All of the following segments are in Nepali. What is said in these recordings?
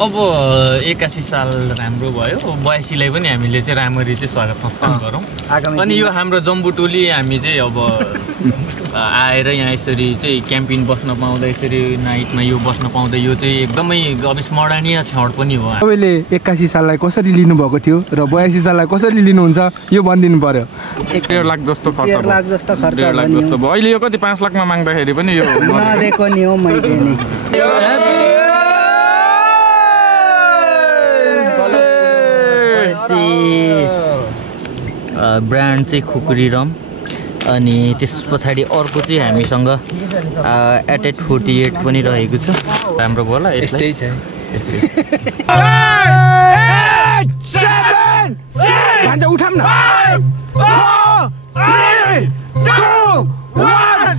अब 81 साल राम्रो भयो 82 लाई पनि हामीले चाहिँ राम्ररी चाहिँ स्वागत संस्कार गरौँ अनि यो हाम्रो जम्बु टोली हामी चाहिँ अब आएर यहाँ यसरी चाहिँ क्याम्पिङ बस्न पाउँदा यसरी नाइटमा यो बस्न पाउँदा यो चाहिँ एकदमै अविस्मरणीय क्षण पनि हो। तपाईँले 81 साललाई कसरी लिनुभएको थियो र 82 साललाई कसरी लिनुहुन्छ यो भनिदिनु पर्यो। 1.5 लाख जस्तो खर्च भयो। 1.5 लाख जस्तो खर्च भयो। अहिले यो कति 5 लाखमा माग्दाखेरि पनि यो नदिएको नि हो मैले नि। ब्रान्ड चाहिँ खुकुरी रम अनि त्यस पछाडि अर्को चाहिँ हामीसँग एटेट 48 पनि रहेको छ। राम्रो भयो होला यस्तै छ। भान्जा उठाम न 5 4 3 2 1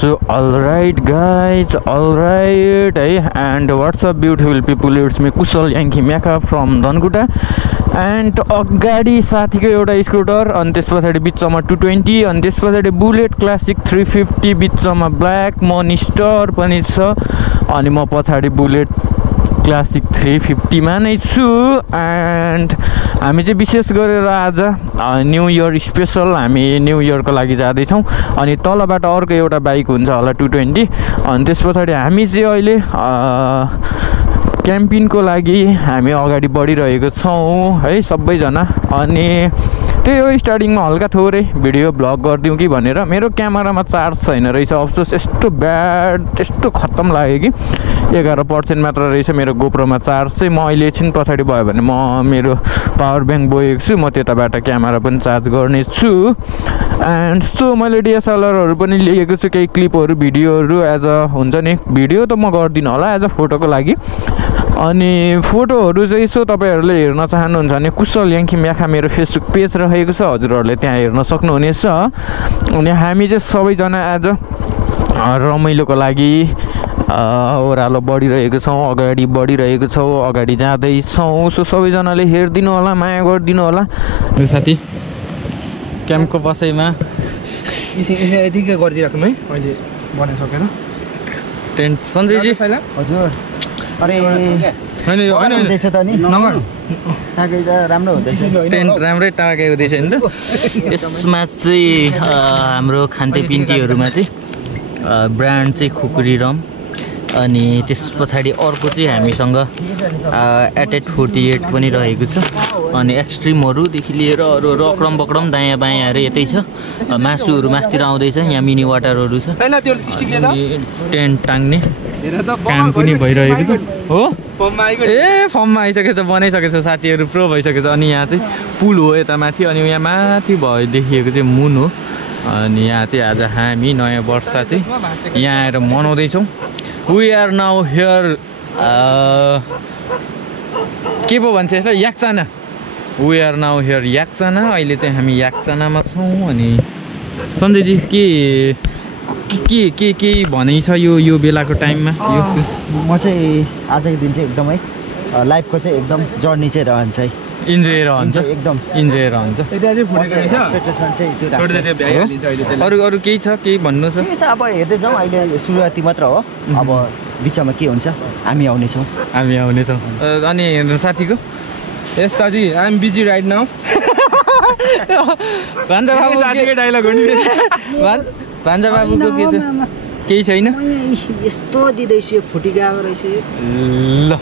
So alright guys, alright, and what's up beautiful people, it's me Kushal Yankee Meka from Dhankuta and अगाडि साथीको एउटा स्कुटर अनि त्यस पछाडि बिचमा 220 अनि त्यस पछाडि बुलेट क्लासिक 350 बिचमा ब्ल्याक मोनिस्टर पनि छ अनि म पछाडि बुलेट क्लासिक 350 मा नै छु एन्ड हामी चाहिँ विशेष गरेर आज न्यू इयर स्पेशल हामी न्यू इयरको लागि जाँदैछौँ अनि तलबाट अर्को एउटा बाइक हुन्छ होला 220 अनि त्यस पछाडि हामी चाहिँ अहिले क्याम्पिङको लागि हामी अगाडि बढिरहेको छौँ है सबैजना अनि त्यही हो स्टार्टिङमा हल्का थोरै भिडियो ब्लग गरिदिउँ कि भनेर मेरो क्यामेरामा चार्ज छैन रहेछ अफसोस यस्तो ब्याड यस्तो खत्तम लाग्यो कि 11% मात्र रहेछ मेरो गोप्रोमा चार्ज चाहिँ म अहिले एकछिन पछाडि भयो भने म मेरो पावर ब्याङ्क बोकेको छु म त्यताबाट क्यामेरा पनि चार्ज गर्ने छु एन्ड सो मैले डिएसएलआरहरू पनि लिएको छु केही क्लिपहरू भिडियोहरू एज अ हुन्छ नि भिडियो त म गर्दिनँ होला एज अ फोटोको लागि अनि फोटोहरू चाहिँ यसो तपाईँहरूले हेर्न चाहनुहुन्छ भने कुशल याङ्की म्याखा मेरो फेसबुक पेज रहेको छ हजुरहरूले त्यहाँ हेर्न सक्नुहुनेछ अनि हामी चाहिँ सबैजना एज अ रमाइलोको लागि ओह्रालो बढिरहेको छौँ अगाडि बढिरहेको छौँ अगाडि जाँदैछौँ सो सबैजनाले हेरिदिनु होला माया गरिदिनु होला साथी क्याम्पको बसाइमा यतिकै गरिदिराख्नु है अहिले बनाइ सकेन टेन्ट सञ्जयजी हजुर अरे हैन यो हैन हुँदैछ त नि नगर टाकै त राम्रो हुँदैछ टेन्ट राम्रै टाके हुँदैछ नि त यसमा चाहिँ हाम्रो खान्तेपिन्टीहरूमा चाहिँ ब्रान्ड चाहिँ खुकुरी रम अनि त्यस पछाडि अर्को चाहिँ हामीसँग एटेट 48 पनि रहेको छ अनि एक्सट्रिमहरूदेखि लिएर अरू रकडम बकडम दायाँ बायाँहरू यतै छ मासुहरू मासतिर आउँदैछ यहाँ मिनी वाटरहरू छ टेन्ट टाङ्ने काम पनि भइरहेको छ हो ए फर्ममा आइसकेछ बनाइसकेछ साथीहरू प्रो भइसकेछ अनि यहाँ चाहिँ पुल हो यता माथि अनि यहाँ माथि भयो देखिएको चाहिँ मुन हो अनि यहाँ चाहिँ आज हामी नयाँ वर्ष चाहिँ यहाँ आएर मनाउँदैछौँ वी आर नाउ हियर के पो भन्छ यसलाई याक्चाना वी आर नाउ हियर याक्चाना अहिले चाहिँ हामी याक्चानामा छौँ अनि सञ्जयजी के भनाइ छ यो बेलाको टाइममा यो म चाहिँ आजको दिन चाहिँ एकदमै लाइफको चाहिँ एकदम जर्नी चाहिँ रहन्छ है इन्जोय रहन्छ एकदम इन्जोय रहन्छ एक्सपेक्टेसन चाहिँ त्यो अरू केही छ केही भन्नु छ के छ अब हेर्दै जाउँ अहिले सुरुवाती मात्र हो अब बिचमा के हुन्छ हामी आउनेछौँ अनि साथीको यस साथी I am busy right now भान्जा बाबु साथीको डायलग हो नि भान्जा बाबुको के छ केही छैन यस्तो दिँदैछु फुटी गएको रहेछ ल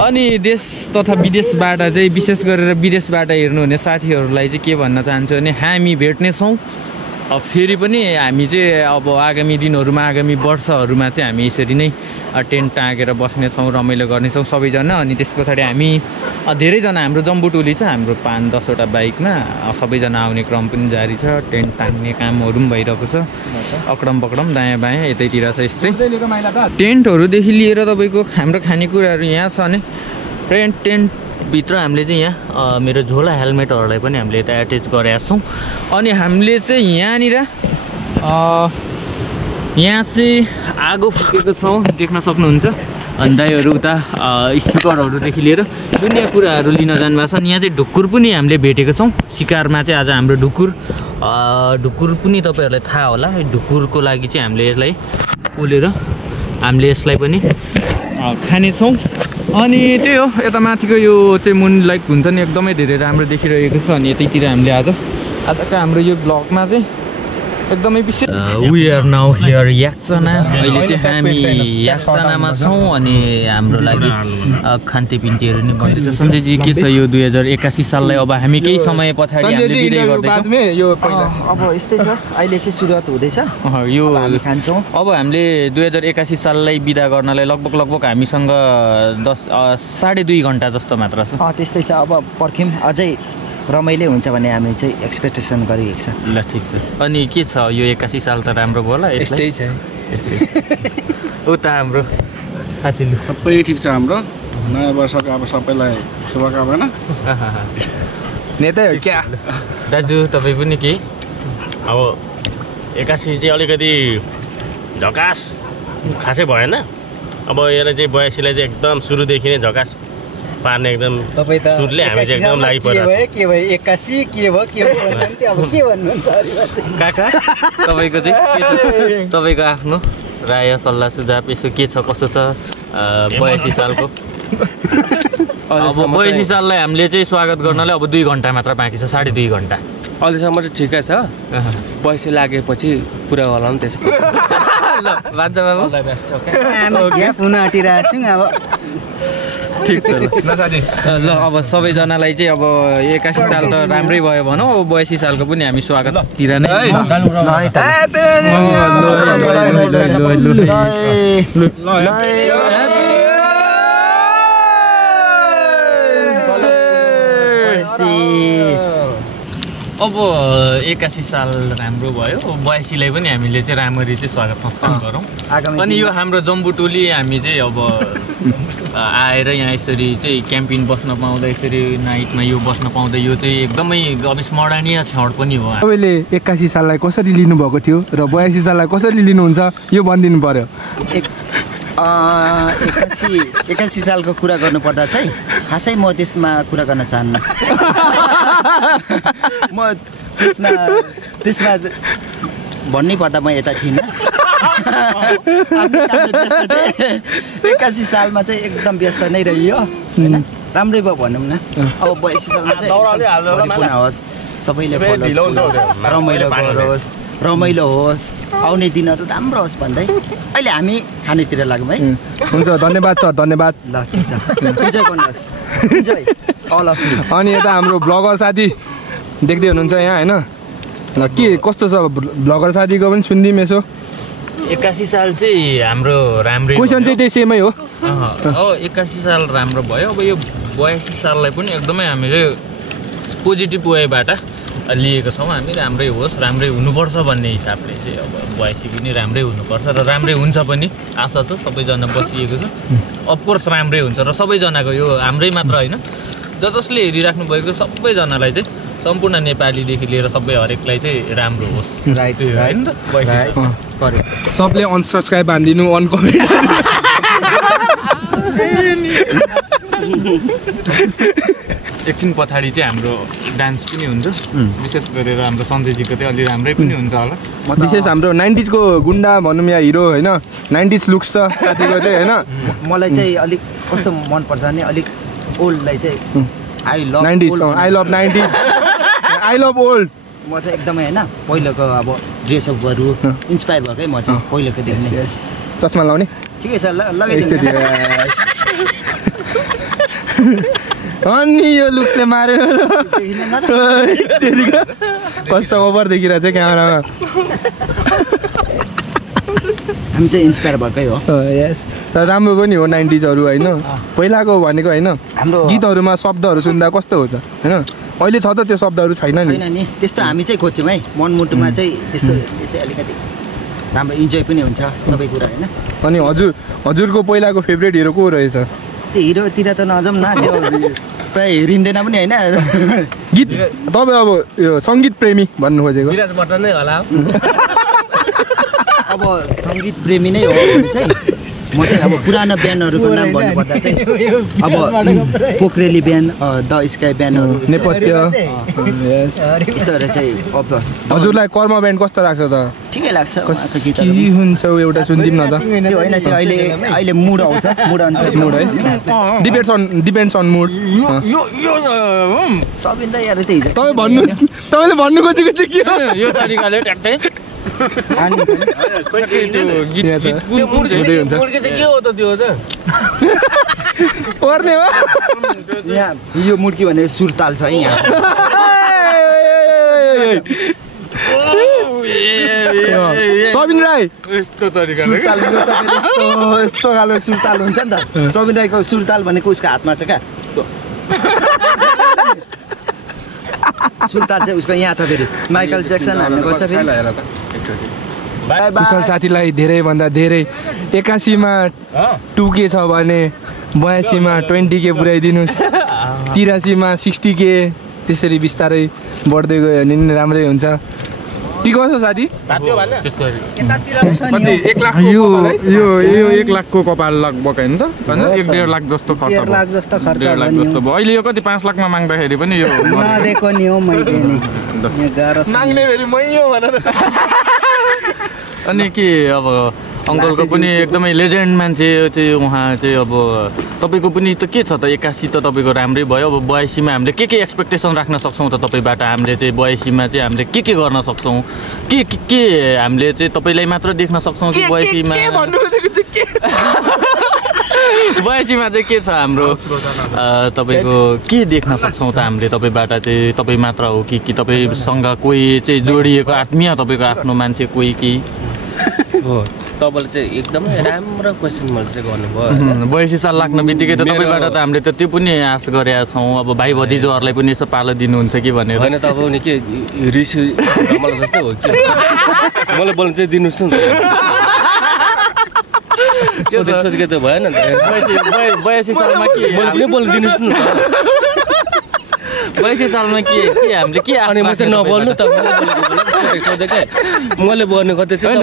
अनि देश तथा विदेशबाट चाहिँ विशेष गरेर विदेशबाट हेर्नुहुने साथीहरूलाई चाहिँ के भन्न चाहन्छु भने हामी भेट्नेछौँ अब फेरि पनि हामी चाहिँ अब आगामी दिनहरूमा आगामी वर्षहरूमा चाहिँ हामी यसरी नै टेन्ट टाँगेर बस्नेछौँ रमाइलो गर्नेछौँ सबैजना अनि त्यस पछाडि हामी धेरैजना हाम्रो जम्बु टोली छ हाम्रो 5-10 वटा बाइकमा सबैजना आउने क्रम पनि जारी छ टेन्ट टाङ्ने कामहरू पनि भइरहेको छ अकडम बकडम दायाँ बायाँ यतैतिर छ यस्तै टेन्टहरूदेखि लिएर तपाईँको हाम्रो खानेकुराहरू यहाँ छ भने टेन्टभित्र हामीले चाहिँ यहाँ मेरो झोला हेलमेटहरूलाई पनि हामीले यता एट्याच गरेका छौँ अनि हामीले चाहिँ यहाँनिर यहाँ चाहिँ आगो फुकेको छौँ देख्न सक्नुहुन्छ अनि दाइहरू उता स्पिकरहरूदेखि लिएर दुनियाँ कुराहरू लिन जानुभएको छ। यहाँ चाहिँ ढुकुर पनि हामीले भेटेको छौँ। सिकारमा चाहिँ आज हाम्रो ढुकुर पनि तपाईँहरूलाई थाहा होला। ढुकुरको लागि चाहिँ हामीले यसलाई पोलेर हामीले यसलाई पनि खानेछौँ। अनि त्यही हो, यता माथिको यो चाहिँ मुन लाइक हुन्छ नि एकदमै धेरै राम्रो देखिरहेको छ। अनि यतैतिर हामीले आजको हाम्रो यो ब्लगमा चाहिँ एकदमै विशेष वी आर नाउ हियर याक्सना। अहिले चाहिँ हामी याक्सनामा छौँ अनि हाम्रो लागि खान्तेपिन्टीहरू नै बन्दैछ। सञ्जयजी के छ यो 2081 साललाई अब हामी केही समय पछाडि हामीले बिदाइ गर्दैछौँ। अब यस्तै छ, अहिले चाहिँ सुरुवात हुँदैछ यो हामी खान्छौँ। अब हामीले 2081 साललाई बिदा गर्नलाई लगभग हामीसँग 2.5 घन्टा जस्तो मात्र छ। त्यस्तै छ। अब पर्ख्यौँ, अझै रमाइलो हुन्छ भन्ने हामी चाहिँ एक्सपेक्टेसन गरिएको छ। ल ठिक छ। अनि के छ यो 81 साल त राम्रो भयो होला। यस्तै छ। उता हाम्रो साथीले सबै ठिक छ। हाम्रो नयाँ वर्षको अब सबैलाई शुभकामना। नेता हो क्या दाजु तपाईँ पनि केही? अब 81 चाहिँ अलिकति झकास खासै भएन। अब यसलाई चाहिँ 82लाई चाहिँ एकदम सुरुदेखि नै झकास पार्ने एकदम सुरले हामी चाहिँ एकदम लागि पर्यो। के भयो 81 के भयो अब के भन्नुहुन्छ काका तपाईँको चाहिँ के छ? तपाईँको आफ्नो राय सल्लाह सुझाव यसो के छ कसो छ 82 सालको? अब 82 साललाई हामीले चाहिँ स्वागत गर्नलाई अब 2 घन्टा मात्र बाँकी छ, 2.5 घन्टा। अहिलेसम्म चाहिँ ठिकै छ। 82 लागेपछि पुरा होला नि त्यसपछि। बान्छ बाबु पुनः आँटिरहेको छौँ अब। ठिक छ ल। अब सबैजनालाई चाहिँ अब 81 साल त राम्रै भयो भनौँ, अब 82 सालको पनि हामी स्वागततिर नै अब 81 साल राम्रो भयो, 82लाई पनि हामीले चाहिँ राम्ररी चाहिँ स्वागत संस्कार गरौँ। अनि यो हाम्रो जम्बु टोली हामी चाहिँ अब आएर यहाँ यसरी चाहिँ क्याम्पिङ बस्न पाउँदा, यसरी नाइटमा यो बस्न पाउँदा यो चाहिँ एकदमै अविस्मरणीय क्षण पनि हो। तपाईँले 81 साललाई कसरी लिनुभएको थियो र 82 साललाई कसरी लिनुहुन्छ यो भनिदिनु पर्यो। 81 सालको कुरा गर्नुपर्दा चाहिँ खासै म त्यसमा कुरा गर्न चाहन्न। म त्यसमा भन्नै पर्दा म यता थिइनँ। 81 सालमा चाहिँ एकदम व्यस्त नै रहियो होइन, राम्रै भयो भनौँ न। अब 82 सालमा चाहिँ होस्, सबैले रमाइलो गरोस्, रमाइलो होस्, आउने दिनहरू राम्रो होस् भन्दै अहिले हामी खानेतिर लागौँ है। हुन्छ, धन्यवाद सर, धन्यवाद। ल ठिक छ, इन्जोय गर्नुहोस्, इन्जोय अल अफ यु। अनि यता हाम्रो ब्लगर साथी देख्दै हुनुहुन्छ यहाँ होइन, ल के कस्तो छ ब्लगर साथीको पनि सुनिदिउँ यसो। 81 साल चाहिँ हाम्रो राम्रै क्वेसन चाहिँ त्यही सेमै हो। 81 साल राम्रो भयो। अब यो 82 साललाई पनि एकदमै हामीले पोजिटिभ वेबाट लिएको छौँ। हामी राम्रै होस्, राम्रै हुनुपर्छ भन्ने हिसाबले चाहिँ अब 82 पनि राम्रै हुनुपर्छ र राम्रै हुन्छ पनि आशा छ। सबैजना बसिएको छ, अफकोर्स राम्रै हुन्छ र सबैजनाको यो हाम्रै मात्र होइन, जसले हेरिराख्नु भएको सबैजनालाई चाहिँ सम्पूर्ण नेपालीदेखि लिएर सबै हरेकलाई चाहिँ राम्रो होस्। राइट होइन त? सबले अनसब्सक्राइब हानिदिनु, अनकमेन्ट। एकछिन पछाडि चाहिँ हाम्रो डान्स पनि हुन्छ, विशेष गरेर हाम्रो सञ्जयजीको चाहिँ अलि राम्रै पनि हुन्छ होला। विशेष हाम्रो 90s को गुन्डा भनौँ या हिरो होइन, 90s लुक्स छ साथीको चाहिँ होइन। मलाई चाहिँ अलिक कस्तो मनपर्छ भने अलिक ओल्डलाई चाहिँ I love 90s, I love 90s, I love old. म चाहिँ एकदमै होइन पहिलाको अब ड्रेसअपहरू इन्सपायर भएकै म चाहिँ पहिलाको देख्ने। चस्मा लाउने ठिकै छ, लगाइदिनु। अनि यो लुक्सले मारेर कस्तो ओभर देखिरहेको छ क्यामेरामा। हामी चाहिँ इन्सपायर भएकै हो। तर राम्रो पनि हो 90sहरू होइन, पहिलाको भनेको होइन। हाम्रो गीतहरूमा शब्दहरू सुन्दा कस्तो हुन्छ होइन, अहिले छ त त्यो शब्दहरू छैन नि। त्यस्तो हामी चाहिँ खोज्छौँ है, मनमुटुमा चाहिँ त्यस्तो चाहिँ अलिकति राम्रो इन्जोय पनि हुन्छ सबै कुरा होइन। अनि हजुरको पहिलाको फेभरेट हिरो को रहेछ? त्यो हिरोतिर त नजाउँ न, त्यो प्रायः हेरिँदैन पनि होइन। गीत तपाईँ अब यो सङ्गीत प्रेमी भन्नु खोजेको? विराजबाट नै होला। अब सङ्गीत प्रेमी नै हो भने चाहिँ म चाहिँ अब पुरानो ब्यान्डहरूको नाम भन्नुपर्दा चाहिँ अब पोखरेली ब्यान्ड द स्काई ब्यान्डहरू नेपथ्य यस्तोहरू चाहिँ अब हजुरलाई कर्म ब्यान्ड कस्तो लाग्छ त ठिकै लाग्छ के हुन्छ एउटा सुनिदिउँ न त त्यो होइन त्यो अहिले मुड आउँछ मुड अनुसार मुड है डिपेन्ड्स अन मुड सबिन त यार त्यही हिजो तपाईँले भन्नु खोजेको चाहिँ के हो यो तरिकाले ट्याक्कै पर्ने हो यहाँ यो मुड्की भनेको सुरताल छ है यहाँ सबिन राई सुरताल यस्तो खाले सुरताल हुन्छ नि त सबिन राईको सुरताल भनेको उसको हातमा छ क्या सुरताल चाहिँ उसको यहाँ छ फेरि माइकल ज्याक्सन हान्ने गर्छ फेरि कुशल साथीलाई धेरैभन्दा धेरै 81मा 2K छ भने 82मा 20K पुऱ्याइदिनुहोस् 83मा 60K त्यसरी बिस्तारै बढ्दै गयो भने नि राम्रै हुन्छ के गर्छ साथी कति 1 लाख यो 1 लाखको कपाल लगभग होइन त हैन 1.5 लाख जस्तो खर्च भयो 1.5 लाख जस्तो खर्च 1.5 लाख जस्तो भयो अहिले यो कति 5 लाखमा माग्दाखेरि पनि यो नदिएको नि हो मैले नि यहाँ गाह्रो माग्ने फेरि मै हो भनेर अनि के अब अङ्कलको पनि एकदमै लेजेन्ड मान्छे चाहिँ उहाँ चाहिँ अब तपाईँको पनि त के छ त 81 त तपाईँको राम्रै भयो अब 82मा हामीले के एक्सपेक्टेसन राख्न सक्छौँ त तपाईँबाट हामीले चाहिँ 82मा चाहिँ हामीले के गर्न सक्छौँ के हामीले चाहिँ तपाईँलाई मात्र देख्न सक्छौँ कि 82मा 82मा चाहिँ के छ हाम्रो तपाईँको के देख्न सक्छौँ त हामीले तपाईँबाट चाहिँ तपाईँ मात्र हो कि तपाईँसँग कोही चाहिँ जोडिएको आत्मीय तपाईँको आफ्नो मान्छे कोही कि हो तपाईँले चाहिँ एकदमै राम्रो क्वेसन मैले चाहिँ गर्नुभयो 82 साल लाग्न बित्तिकै त तपाईँबाट त हामीले त त्यो पनि आश गरेका छौँ अब भाइ भतिजोहरूलाई पनि यसो पालो दिनुहुन्छ कि भनेर होइन तपाईँ नि के रिस मलाई जस्तो हो कि मलाई बोल्नु चाहिँ दिनुहोस् न सोधेको त भएन नि 82 सालमा के बोल्नु दिनुहोस् न 82 सालमा के हामीले के अनि म चाहिँ नबोल्नु त मैले बोल्ने कतै चाहिँ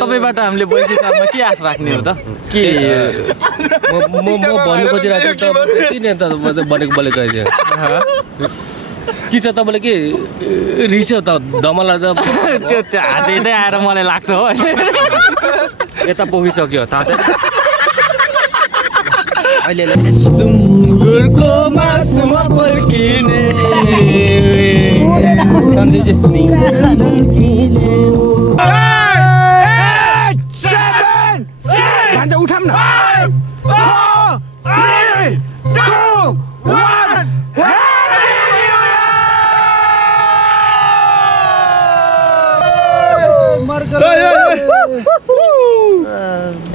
तपाईँबाट हामीले 82 सालमा के आश राख्ने हो त के म भन्नु खोजिरहेको छु किन त भनेको बोलेको अहिले के छ तपाईँले के रिस्यो त धमला त त्यो हातै आएर मलाई लाग्छ हो यता पुगिसक्यो थाहा छ अहिले सुँगुरको मासुमा पल्किने उठाम न 3, 2, 1